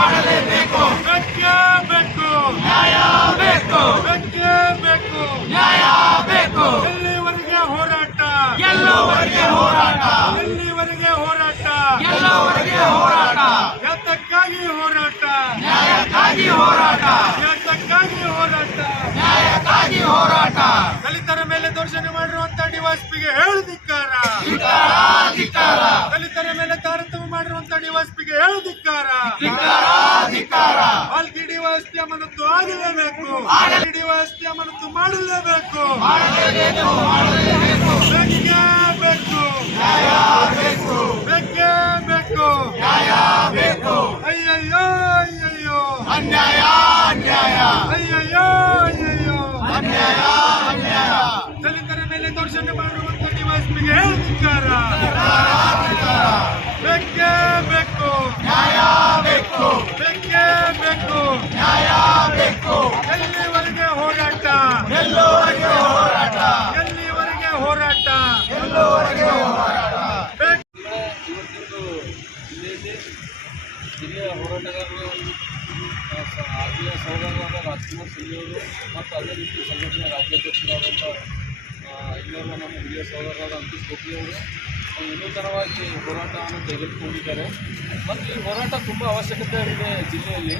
ಮಾಡಲೇಬೇಕು. ಬೇಕೇ ಬೇಕು, ನ್ಯಾಯ ಬೇಕು, ಬೇಕೇ ಬೇಕು, ನ್ಯಾಯ ಬೇಕು. ಎಲ್ಲಿವರೆಗೆ ಹೋರಾಟ, ಗೆಲ್ಲುವವರೆಗೆ ಹೋರಾಟ, ಎಲ್ಲಿವರೆಗೆ ಹೋರಾಟ, ಗೆಲ್ಲುವವರೆಗೆ ಹೋರಾಟ, ಯಾತಕ್ಕಾಗಿ ಹೋರಾಟ, ನ್ಯಾಯಕ್ಕಾಗಿ ಹೋರಾಟ, ಯಾತಕ್ಕಾಗಿ ಹೋರಾಟ. ನ್ಯಾಯಕ್ಕಾಗಿ ಹೋರಾಟ. ದಲಿತರ ಮೇಲೆ ದೌರ್ಜನ್ಯ ಮಾಡಿರುವಂತ ಡಿವೈಎಸ್ಪಿಗೆ ಹೇಳದಿಕ್ಕಾರ, ಧಿಕ್ಕಾರ, ಧಿಕ್ಕಾರ, ದಲಿತರ ಮೇಲೆ ತಾರತಮ್ಯ ಮಾಡಿರುವಂತ ಡಿವೈಎಸ್ಪಿಗೆ ಹೇಳದಿಕ್ಕಾರ. ಧಿಕ್ಕಾರ, ಧಿಕ್ಕಾರ. ಪಾಲ್ಕಿ ಡಿವೈಎಸ್ಪಿ ಅಮಾನತು ಆಗಲೇಬೇಕು, ಡಿವೈಎಸ್ಪಿ ಅಮಾನತು ಮಾಡಲೇಬೇಕು. ಮಾಡಲೇಬೇಕು, ಮಾಡಲೇಬೇಕು. ಬೇಕೇ ಬೇಕು, ನ್ಯಾಯ ಬೇಕು, ಬೇಕೇ ಬೇಕು. ನ್ಯಾಯ ಬೇಕು. ಅಯ್ಯಯ್ಯೋ ಅಯ್ಯಯ್ಯೋ, ಅನ್ಯಾಯ, ಅನ್ಯಾಯ, ಅಯ್ಯಯ್ಯೋ ಅಯ್ಯಯ್ಯೋ. ಅನ್ಯಾಯ, ಅನ್ಯಾಯ. ದಲಿತರ ಮೇಲೆ ದೌರ್ಜನ್ಯ ಮಾಡಿರುವಂತ ಡಿವೈಎಸ್ಪಿಗೆ ಹೇಳದಿಕ್ಕಾರ. ಬೇಕೇ ಬೇಕು, ನ್ಯಾಯ ಬೇಕು, ಬೇಕೇ ಬೇಕು. ನ್ಯಾಯ ಬೇಕು. ಎಲ್ಲಿವರೆಗೆ ಹೋರಾಟ, ಗೆಲ್ಲುವವರೆಗೆ ಹೋರಾಟ, ಎಲ್ಲಿವರೆಗೆ ಹೋರಾಟ. ಗೆಲ್ಲುವವರೆಗೆ ಹೋರಾಟ. ಇವತ್ತಿಂದು ಜಿಲ್ಲೆಯಲ್ಲಿ ಹಿರಿಯ ಹೋರಾಟಗಾರರು ಆರ್ಥಿಕ ಸಹೋದರರಾದ ರಾಜ್ಕುಮಾರ್ ಸಿಂಗ್ಯವರು ಮತ್ತು ಅದೇ ರೀತಿ ಸಂಘಟನೆಯ ರಾಜ್ಯಾಧ್ಯಕ್ಷರಾದಂಥ ಇನ್ನೋರ್ವ ನಮ್ಮ ಹಿರಿಯ ಸಹೋದರರಾದ ಅಂಕುಶ್ ಗೋಪಿಯವರು ವಿನೂತನವಾಗಿ ಹೋರಾಟವನ್ನು ತೆಗೆದುಕೊಂಡಿದ್ದಾರೆ ಮತ್ತು ಈ ಹೋರಾಟ ತುಂಬ ಅವಶ್ಯಕತೆ ಇದೆ ಜಿಲ್ಲೆಯಲ್ಲಿ.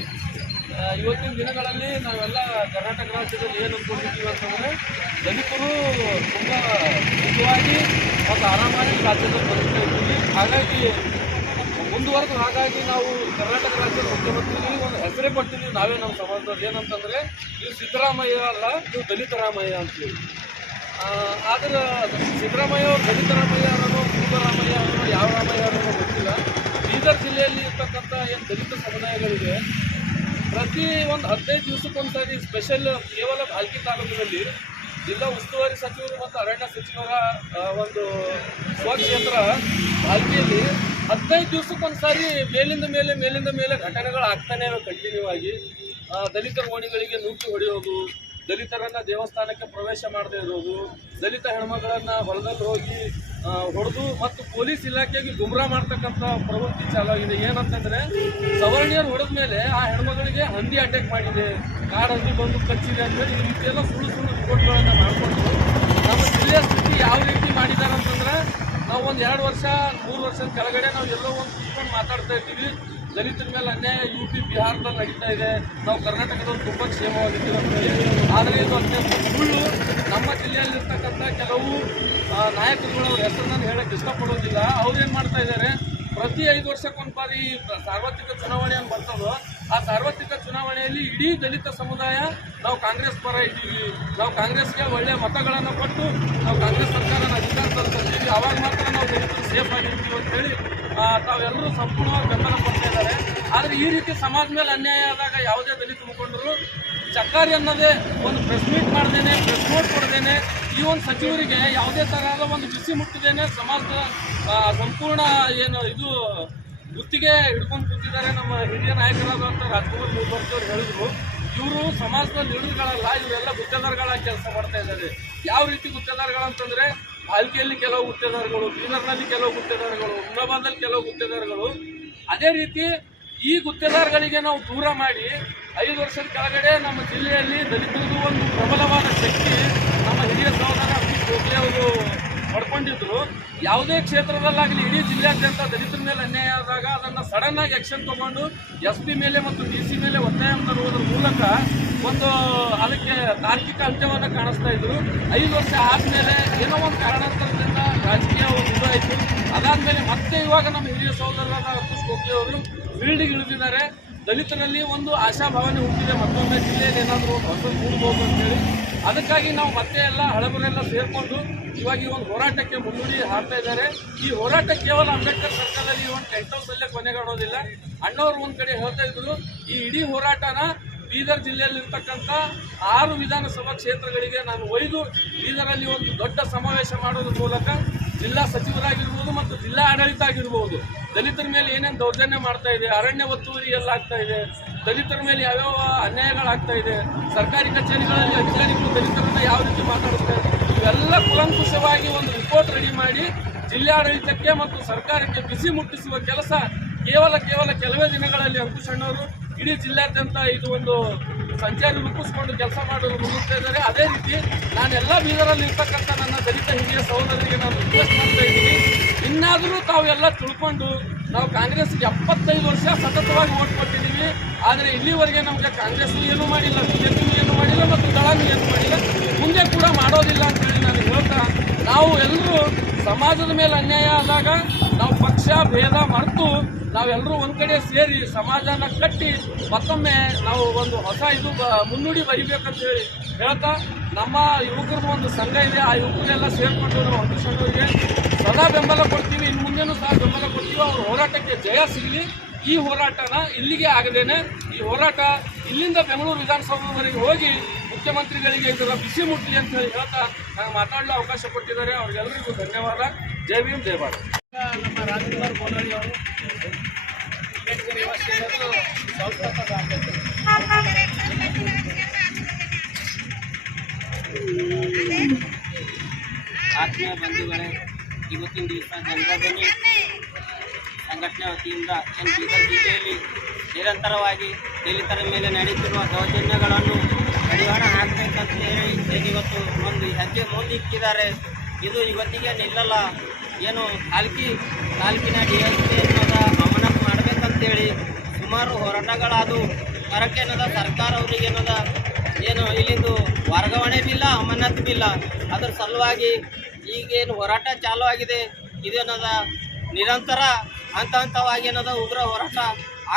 ಇವತ್ತಿನ ದಿನಗಳಲ್ಲಿ ನಾವೆಲ್ಲ ಕರ್ನಾಟಕ ರಾಜ್ಯದಲ್ಲಿ ಏನು ಅಂದ್ಕೊಂಡಿದ್ದೀವಿ ಅಂತಂದರೆ ದಲಿತರು ತುಂಬ ಸುಖವಾಗಿ ಮತ್ತು ಆರಾಮಾಗಿ ರಾಜ್ಯದಲ್ಲಿ ಬದುಕ್ತಾ ಇದ್ದೀವಿ. ಹಾಗಾಗಿ ನಾವು ಕರ್ನಾಟಕ ರಾಜ್ಯದ ಮುಖ್ಯಮಂತ್ರಿ ಒಂದು ಹೆಸರೇ ಪಟ್ಟಿದ್ದೀವಿ ನಾವೇ ನಮ್ಮ ಸಮಾಜದಲ್ಲಿ. ಏನಂತಂದರೆ ನೀವು ಸಿದ್ದರಾಮಯ್ಯ ಅಲ್ಲ, ನೀವು ದಲಿತರಾಮಯ್ಯ ಅಂತೇಳಿ. ಆದರೆ ಸಿದ್ದರಾಮಯ್ಯ ಅವರು ದಲಿತರಾಮಯ್ಯ ಅನ್ನೋ ಸಿದ್ದರಾಮಯ್ಯ ಅನ್ನೋ ಯಾವ ರಾಮಯ್ಯ ಅನ್ನೋ ಗೊತ್ತಿಲ್ಲ. ಬೀದರ್ ಜಿಲ್ಲೆಯಲ್ಲಿ ಇರ್ತಕ್ಕಂಥ ಏನು ದಲಿತ ಸಮುದಾಯಗಳಿಗೆ ಪ್ರತಿ ಒಂದು 15 ದಿವಸಕ್ಕೊಂದು ಸಾರಿ ಸ್ಪೆಷಲ್ ಕೇವಲ ಭಾಲ್ಕಿ ತಾಲೂಕಿನಲ್ಲಿ ಜಿಲ್ಲಾ ಉಸ್ತುವಾರಿ ಸಚಿವರು ಮತ್ತು ಅರಣ್ಯ ಸಚಿವರ ಒಂದು ಸ್ವಕ್ಷೇತ್ರ ಭಾಲ್ಕಿಯಲ್ಲಿ 15 ದಿವಸಕ್ಕೊಂದು ಸಾರಿ ಮೇಲಿಂದ ಮೇಲೆ ಘಟನೆಗಳು ಆಗ್ತಾನೆ ಕಂಟಿನ್ಯೂ ಆಗಿ. ದಲಿತ ಓಣಿಗಳಿಗೆ ನುಗ್ಗಿ ಹೊಡೆಯೋದು, ದಲಿತರನ್ನು ದೇವಸ್ಥಾನಕ್ಕೆ ಪ್ರವೇಶ ಮಾಡದೇ ಇರೋದು, ದಲಿತ ಹೆಣ್ಮಗಳನ್ನು ಹೊಲದಲ್ಲಿ ಹೋಗಿ ಹೊಡೆದು ಮತ್ತು ಪೊಲೀಸ್ ಇಲಾಖೆಗೆ ಗುಮ್ರಾ ಮಾಡ್ತಕ್ಕಂಥ ಪ್ರವೃತ್ತಿ ಚಾಲಾಗಿದೆ. ಏನಂತಂದರೆ ಸವರ್ಣೀಯರು ಹೊಡೆದ ಮೇಲೆ ಆ ಹೆಣ್ಮಗಳಿಗೆ ಹಂದಿ ಅಟ್ಯಾಕ್ ಮಾಡಿದೆ, ಕಾಡು ಹಂದಿ ಬಂದು ಕಚ್ಚಿದೆ ಅಂತೇಳಿ ಈ ರೀತಿಯೆಲ್ಲ ಸುಳ್ಳು ರಿಪೋರ್ಟ್ಗಳನ್ನು ಮಾಡಿಕೊಂಡು ನಮ್ಮ ಜಿಲ್ಲೆಯ ಸ್ಥಿತಿ ಯಾವ ರೀತಿ ಮಾಡಿದ್ದಾರೆ ಅಂತಂದರೆ ನಾವು ಒಂದು 2 ವರ್ಷ 3 ವರ್ಷದ ಕೆಳಗಡೆ ನಾವು ಎಲ್ಲೋ ಒಂದು ಕೂತ್ಕೊಂಡು ಮಾತಾಡ್ತಾ ಇದ್ದೀವಿ. ದಲಿತರ ಮೇಲೆ ಅನ್ಯಾಯ UP ಬಿಹಾರದಲ್ಲಿ ನಡೀತಾ ಇದೆ, ನಾವು ಕರ್ನಾಟಕದಲ್ಲಿ ತುಂಬ ಕ್ಷೇಮವಾಗಿದ್ದೀವಿ ಅಂತೇಳಿ. ಆದರೆ ಇದು ಅತ್ಯಂತ ಸುಳ್ಳು. ನಮ್ಮ ಜಿಲ್ಲೆಯಲ್ಲಿರ್ತಕ್ಕಂಥ ಕೆಲವು ನಾಯಕರುಗಳವ್ರ ಹೆಸರು ನಾನು ಹೇಳೋಕ್ಕೆ ಇಷ್ಟಪಡೋದಿಲ್ಲ. ಅವ್ರೇನು ಮಾಡ್ತಾ ಇದ್ದಾರೆ, ಪ್ರತಿ 5 ವರ್ಷಕ್ಕೊಂದು ಬಾರಿ ಸಾರ್ವತ್ರಿಕ ಚುನಾವಣೆ ಅಂತ ಬರ್ತದೋ ಆ ಸಾರ್ವತ್ರಿಕ ಚುನಾವಣೆಯಲ್ಲಿ ಇಡೀ ದಲಿತ ಸಮುದಾಯ ನಾವು ಕಾಂಗ್ರೆಸ್ ಪರ ಇದ್ದೀವಿ, ನಾವು ಕಾಂಗ್ರೆಸ್ಗೆ ಒಳ್ಳೆಯ ಮತಗಳನ್ನು ಕೊಟ್ಟು ನಾವು ಕಾಂಗ್ರೆಸ್ ಸರ್ಕಾರನ ಅಧಿಕಾರದಲ್ಲಿ ತಂದಿದ್ದೀವಿ, ಆವಾಗ ಮಾತ್ರ ನಾವು ದಲಿತರು ಸೇಫ್ ಆಗಿರ್ತೀವಿ ಅಂತೇಳಿ ತಾವೆಲ್ಲರೂ ಸಂಪೂರ್ಣವಾಗಿ ಬೆಂಬಲ ಕೊಡ್ತಾ ಇದ್ದಾರೆ. ಆದರೆ ಈ ರೀತಿ ಸಮಾಜ ಮೇಲೆ ಅನ್ಯಾಯ ಆದಾಗ ಯಾವುದೇ ದಲಿತ ಮುಖಂಡರು ಚಕ್ಕಾರಿ ಅನ್ನೋದೇ ಒಂದು ಪ್ರೆಸ್ ಮೀಟ್ ಮಾಡ್ದೇನೆ, ಪ್ರೆಸ್ ನೋಟ್ ಕೊಡ್ದೇನೆ, ಈ ಒಂದು ಸಚಿವರಿಗೆ ಯಾವುದೇ ತರಹದ ಒಂದು ಬಿಸಿ ಮುಟ್ಟಿದ್ದೇನೆ ಸಮಾಜದ ಸಂಪೂರ್ಣ ಏನು ಇದು ಗುತ್ತಿಗೆ ಹಿಡ್ಕೊಂಡು ಕೂತಿದ್ದಾರೆ. ನಮ್ಮ ಹಿರಿಯ ನಾಯಕರಾದಂಥ ರಾಜ್ಕುಮಾರ್ ಮೂರ್ತಿ ಅವರು ಹೇಳಿದ್ರು, ಇವರು ಸಮಾಜದ ಲೀಡರ್ಗಳಲ್ಲ, ಇವರೆಲ್ಲ ಗುತ್ತೇದಾರಗಳಾಗಿ ಕೆಲಸ ಮಾಡ್ತಾ ಇದ್ದಾರೆ. ಯಾವ ರೀತಿ ಗುತ್ತೇದಾರಗಳಂತಂದರೆ ಭಾಲ್ಕಿಯಲ್ಲಿ ಕೆಲವು ಗುತ್ತೇದಾರಗಳು, ಬೀದರ್ನಲ್ಲಿ ಕೆಲವು ಗುತ್ತೇದಾರಗಳು, ಹುಮ್ನಾಬಾದಲ್ಲಿ ಕೆಲವು ಗುತ್ತೇದಾರಗಳು. ಅದೇ ರೀತಿ ಈ ಗುತ್ತೇದಾರಗಳಿಗೆ ನಾವು ದೂರ ಮಾಡಿ 5 ವರ್ಷದ ಕೆಳಗಡೆ ನಮ್ಮ ಜಿಲ್ಲೆಯಲ್ಲಿ ದಲಿತರಿಗೂ ಒಂದು ಪ್ರಬಲವಾದ ಶಕ್ತಿ ನಮ್ಮ ಹಿರಿಯ ಸಹೋದರ ಅಂಕುಶ್ ಗೋಖಲೆ ಅವರು ಪಡ್ಕೊಂಡಿದ್ರು. ಯಾವುದೇ ಕ್ಷೇತ್ರದಲ್ಲಾಗಲಿ ಇಡೀ ಜಿಲ್ಲೆಯಾದ್ಯಂತ ದಲಿತರ ಮೇಲೆ ಅನ್ಯಾಯ ಆದಾಗ ಅದನ್ನು ಸಡನ್ನಾಗಿ ಆ್ಯಕ್ಷನ್ ತೊಗೊಂಡು SP ಮೇಲೆ ಮತ್ತು DC ಮೇಲೆ ಒತ್ತಾಯ ತರುವುದರ ಮೂಲಕ ಒಂದು ಅದಕ್ಕೆ ತಾರ್ಕಿಕ ಅಂತ್ಯವನ್ನು ಕಾಣಿಸ್ತಾ ಇದ್ರು. 5 ವರ್ಷ ಆದಮೇಲೆ ಏನೋ ಒಂದು ಕಾರಣಾಂತರದಿಂದ ರಾಜಕೀಯ ಒಂದು ಇದಾಯಿತು. ಅದಾದಮೇಲೆ ಮತ್ತೆ ಇವಾಗ ನಮ್ಮ ಹಿರಿಯ ಸಹೋದರರಾದ ಅಂಕುಶ್ ಗೋಖಲೆ ಅವರು ಫೀಲ್ಡಿಗೆ ಇಳಿದಿದ್ದಾರೆ. ದಲಿತರಲ್ಲಿ ಒಂದು ಆಶಾಭಾವನೆ ಹುಟ್ಟಿದೆ, ಮತ್ತೊಮ್ಮೆ ಜಿಲ್ಲೆಯಲ್ಲಿ ಏನಾದರೂ ಹೊಸ ಮೂಡಬಹುದು ಅಂತೇಳಿ. ಅದಕ್ಕಾಗಿ ನಾವು ಮತ್ತೆ ಎಲ್ಲ ಹಳಬರೆಲ್ಲ ಸೇರಿಕೊಂಡು ಇವಾಗ ಈ ಒಂದು ಹೋರಾಟಕ್ಕೆ ಮುನ್ನುಡಿ ಹಾಕ್ತಾ ಇದ್ದಾರೆ. ಈ ಹೋರಾಟ ಕೇವಲ ಅಂಬೇಡ್ಕರ್ ಸರ್ಕಲಲ್ಲಿ ಒಂದು ಟೆಂಟ್ ಹೌಸಲ್ಲೇ ಕೊನೆಗಾಣೋದಿಲ್ಲ. ಅಣ್ಣವರು ಒಂದು ಕಡೆ ಹೇಳ್ತಾ ಇದ್ರು, ಈ ಇಡೀ ಹೋರಾಟನ ಬೀದರ್ ಜಿಲ್ಲೆಯಲ್ಲಿರ್ತಕ್ಕಂಥ 6 ವಿಧಾನಸಭಾ ಕ್ಷೇತ್ರಗಳಿಗೆ ನಾನು ಒಯ್ದು ಬೀದರಲ್ಲಿ ಒಂದು ದೊಡ್ಡ ಸಮಾವೇಶ ಮಾಡೋದ್ರ ಮೂಲಕ ಜಿಲ್ಲಾ ಸಚಿವರಾಗಿರ್ಬೋದು ಮತ್ತು ಜಿಲ್ಲಾ ಆಡಳಿತ ಆಗಿರ್ಬೋದು ದಲಿತರ ಮೇಲೆ ಏನೇನು ದೌರ್ಜನ್ಯ ಮಾಡ್ತಾ ಇದೆ, ಅರಣ್ಯ ಒತ್ತುವರಿ ಎಲ್ಲ ಆಗ್ತಾ ಇದೆ, ದಲಿತರ ಮೇಲೆ ಯಾವ್ಯಾವ ಅನ್ಯಾಯಗಳಾಗ್ತಾ ಇದೆ, ಸರ್ಕಾರಿ ಕಚೇರಿಗಳಲ್ಲಿ ಅಧಿಕಾರಿಗಳು ದಲಿತರನ್ನ ಯಾವ ರೀತಿ ಮಾತಾಡ್ತಾ ಇದೆ, ಇವೆಲ್ಲ ಕೂಲಂಕುಷವಾಗಿ ಒಂದು ರಿಪೋರ್ಟ್ ರೆಡಿ ಮಾಡಿ ಜಿಲ್ಲಾಡಳಿತಕ್ಕೆ ಮತ್ತು ಸರ್ಕಾರಕ್ಕೆ ಬಿಸಿ ಮುಟ್ಟಿಸುವ ಕೆಲಸ ಕೇವಲ ಕೆಲವೇ ದಿನಗಳಲ್ಲಿ ಅಂಕುಶಣ್ಣವರು ಇಡೀ ಜಿಲ್ಲಾದ್ಯಂತ ಇದು ಒಂದು ಸಂಚಾರಿ ರೂಪಿಸ್ಕೊಂಡು ಕೆಲಸ ಮಾಡಲು ಮುನ್ನುಗ್ತಾ ಇದ್ದಾರೆ. ಅದೇ ರೀತಿ ನಾನೆಲ್ಲ ಬೀದರಲ್ಲಿ ಇರ್ತಕ್ಕಂಥ ನನ್ನ ದಲಿತ ಹಿರಿಯ ಸಹೋದರರಿಗೆ ನಾನು ರಿಕ್ವೆಸ್ಟ್ ಮಾಡ್ತಾ ಇದ್ದೀನಿ, ಇನ್ನಾದರೂ ತಾವೆಲ್ಲ ತಿಳ್ಕೊಂಡು ನಾವು ಕಾಂಗ್ರೆಸ್ಗೆ 75 ವರ್ಷ ಸತತವಾಗಿ ಓಟ್ ಕೊಟ್ಟಿದ್ದೀವಿ. ಆದರೆ ಇಲ್ಲಿವರೆಗೆ ನಮಗೆ ಕಾಂಗ್ರೆಸ್ ಏನೂ ಮಾಡಿಲ್ಲ, ಬಿಜೆಪಿ ಏನೂ ಮಾಡಿಲ್ಲ ಮತ್ತು ದಳನೂ ಏನೂ ಮಾಡಿಲ್ಲ, ಮುಂದೆ ಕೂಡ ಮಾಡೋದಿಲ್ಲ ಅಂತೇಳಿ ನಾನು ಹೇಳ್ತಾ, ನಾವು ಎಲ್ಲರೂ ಸಮಾಜದ ಮೇಲೆ ಅನ್ಯಾಯ ಆದಾಗ ನಾವು ಪಕ್ಷ ಭೇದ ಮರೆತು ನಾವೆಲ್ಲರೂ ಒಂದು ಕಡೆ ಸೇರಿ ಸಮಾಜನ ಕಟ್ಟಿ ಮತ್ತೊಮ್ಮೆ ನಾವು ಒಂದು ಹೊಸ ಇದು ಮುನ್ನುಡಿ ಬರಿಬೇಕಂತ ಹೇಳಿ ಹೇಳ್ತಾ, ನಮ್ಮ ಯುವಕರದ್ದು ಒಂದು ಸಂಘ ಇದೆ, ಆ ಯುವಕರೆಲ್ಲ ಸೇರಿಕೊಂಡು ನಾವು ಅಂಕುಶಣ್ಣವರಿಗೆ ಸದಾ ಬೆಂಬಲ ಕೊಡ್ತೀವಿ, ಇನ್ನು ಮುಂದೆನೂ ಸಹ ಬೆಂಬಲ ಕೊಡ್ತೀವಿ. ಅವ್ರ ಹೋರಾಟಕ್ಕೆ ಜಯ ಸಿಗಲಿ. ಈ ಹೋರಾಟನ ಇಲ್ಲಿಗೆ ಆಗದೇನೆ ಈ ಹೋರಾಟ ಇಲ್ಲಿಂದ ಬೆಂಗಳೂರು ವಿಧಾನಸೌಧವರೆಗೆ ಹೋಗಿ ಮುಖ್ಯಮಂತ್ರಿಗಳಿಗೆ ಇದರ ಬಿಸಿ ಮುಟ್ಟಲಿ ಅಂತ ಹೇಳಿ ಹೇಳ್ತಾ ನನಗೆ ಮಾತಾಡಲು ಅವಕಾಶ ಕೊಟ್ಟಿದ್ದಾರೆ. ಅವ್ರಿಗೆಲ್ಲರಿಗೂ ಧನ್ಯವಾದ. ಜೈ ಭೀಮ್, ಜೈ ಭಾರತ್. ನಮ್ಮ ರಾಜಕುಮಾರ್ ಗೋನಳ್ಳಿ ಅವರು ಅಂಬೇಡ್ಕರ್ ಯುವ ಸೇನೆಯದು ಸಂಸ್ಥಾಪಕ ಆತ್ಮೀಯ ಬಂಧುಗಳೇ, ಇವತ್ತಿನ ದಿವಸ ಜನರಧ್ವನಿ ಸಂಘಟನೆ ವತಿಯಿಂದ ಬೀದರ್ ಜಿಲ್ಲೆಯಲ್ಲಿ ನಿರಂತರವಾಗಿ ದಲಿತರ ಮೇಲೆ ನಡೆಯುತ್ತಿರುವ ದೌರ್ಜನ್ಯಗಳನ್ನು ಕಡಿವಾಣ ಹಾಕಬೇಕಂತ ಹೇಳಿ ಇವತ್ತು ಒಂದು ಹೆಜ್ಜೆ ಮುಂದಿಕ್ಕಿದ್ದಾರೆ. ಇದು ಇವತ್ತಿಗೆ ನಿಲ್ಲಲ್ಲ. ಏನು ತಾಲೂಕಿನ DSP ಅನ್ನೋದ ಅಮಾನತು ಮಾಡಬೇಕಂತೇಳಿ ಸುಮಾರು ಹೋರಾಟಗಳಾದವು. ಹೊರಕ್ಕೇನದ ಸರ್ಕಾರ ಅವ್ರಿಗೆ ಏನದ ಏನು ಇಲ್ಲಿಂದು ವರ್ಗಾವಣೆ ಬಿಲ್ಲ, ಅಮಾನತು ಬಿಲ್ಲ. ಅದ್ರ ಸಲುವಾಗಿ ಈಗೇನು ಹೋರಾಟ ಚಾಲೂ ಆಗಿದೆ, ಇದೇನದ ನಿರಂತರ ಹಂತವಾಗಿ ಏನದ ಉಗ್ರ ಹೋರಾಟ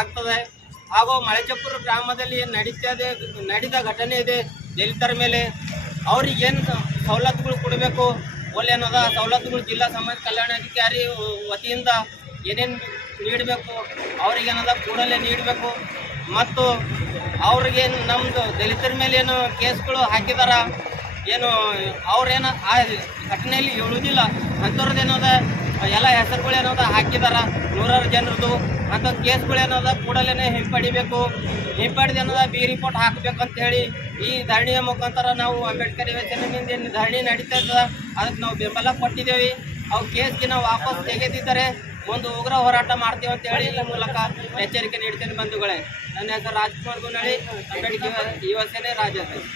ಆಗ್ತದೆ. ಹಾಗೂ ಮಳೆಚಪ್ಪುರ ಗ್ರಾಮದಲ್ಲಿ ಏನು ನಡೆದ ಘಟನೆ ಇದೆ ದಲಿತರ ಮೇಲೆ, ಅವ್ರಿಗೇನು ಸವಲತ್ತುಗಳು ಕೊಡಬೇಕು, ಒಳ್ಳೆನದ ಸವಲತ್ತುಗಳು ಜಿಲ್ಲಾ ಸಮಾಜ ಕಲ್ಯಾಣಾಧಿಕಾರಿ ವತಿಯಿಂದ ಏನೇನು ನೀಡಬೇಕು ಅವ್ರಿಗೇನದ ಕೂಡಲೇ ನೀಡಬೇಕು. ಮತ್ತು ಅವ್ರಿಗೇನು ನಮ್ಮದು ದಲಿತರ ಮೇಲೆ ಏನು ಕೇಸ್ಗಳು ಹಾಕಿದಾರ, ಏನು ಅವ್ರೇನು ಆ ಘಟನೆಯಲ್ಲಿ ಹೇಳುವುದಿಲ್ಲ ಅಂಥವ್ರದ್ದೇನದ ಎಲ್ಲ ಹೆಸರುಗಳು ಏನದ ಹಾಕಿದಾರ, ನೂರಾರು ಜನರದು ಅಂಥ ಕೇಸ್ಗಳು ಏನದ ಕೂಡಲೇ ಹಿಂಪಡಿಬೇಕು. ಹಿಂಪಡಿದ ಬಿ ರಿಪೋರ್ಟ್ ಹಾಕಬೇಕಂತ ಹೇಳಿ ಈ ಧರಣಿಯ ಮುಖಾಂತರ ನಾವು ಅಂಬೇಡ್ಕರ್ ಯೋಜನೆಯಿಂದ ಏನು ಧರಣಿ ನಡೀತಾ ಇರ್ತದೆ ಅದಕ್ಕೆ ನಾವು ಬೆಂಬಲ ಕೊಟ್ಟಿದ್ದೇವೆ. ಅವು ಕೇಸ್ಗೆ ನಾವು ವಾಪಸ್ ತೆಗೆದಿದ್ದರೆ ಒಂದು ಉಗ್ರ ಹೋರಾಟ ಮಾಡ್ತೀವಿ ಅಂತ ಹೇಳಿ ಈ ಮೂಲಕ ಎಚ್ಚರಿಕೆ ನೀಡ್ತೇನೆ ಬಂಧುಗಳೇ. ನನ್ನ ಹೆಸರು ರಾಜಕುಮಾರ್ ಗೋನಳ್ಳಿ, ಅಂಬೇಡ್ಕರ್ ಯುವ ಸೇನೆ ರಾಜ್ಯಾಧ್ಯಕ್ಷ.